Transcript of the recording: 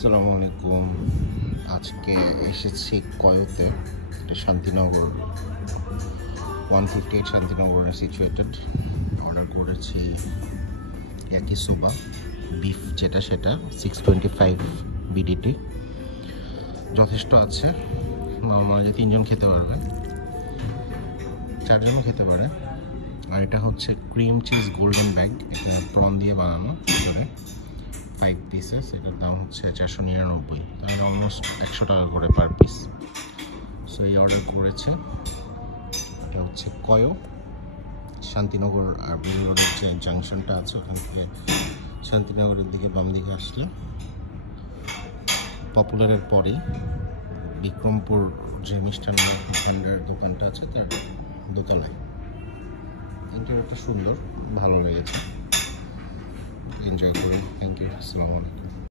আসসালামু আলাইকুম। আজকে এসেছি কয়োতে, এটা শান্তিনগর 158 শান্তিনগরে সিচুয়েটেড। অর্ডার করেছি ইয়াকিসোবা বিফ, সেটা 625 বিডিটি। যথেষ্ট আছে, নর্মালি 3 জন খেতে পারবে, 4 জনও খেতে পারে। আর এটা হচ্ছে ক্রিম চিজ গোল্ডেন ব্যাগ, এখানে প্রন দিয়ে বানানো, ভিতরে 5 পিসেস। এটার দাম হচ্ছে 499, তাহলে অলমোস্ট 100 টাকা করে পার পিস। সো এই অর্ডার করেছে। এটা হচ্ছে কয়ো শান্তিনগর আর বিল রোডের যে জাংশনটা আছে, ওখান থেকে শান্তিনগরের দিকে বাম দিকে আসলে পপুলারের পরেই বিক্রমপুর যে মিষ্টান্ন ভান্ডার দোকানটা আছে, তার দোতলায়। ইন্টেরিয়রটা সুন্দর, ভালো লেগেছে, এনজয় করি। থ্যাংক ইউ, আসসালামু আলাইকুম।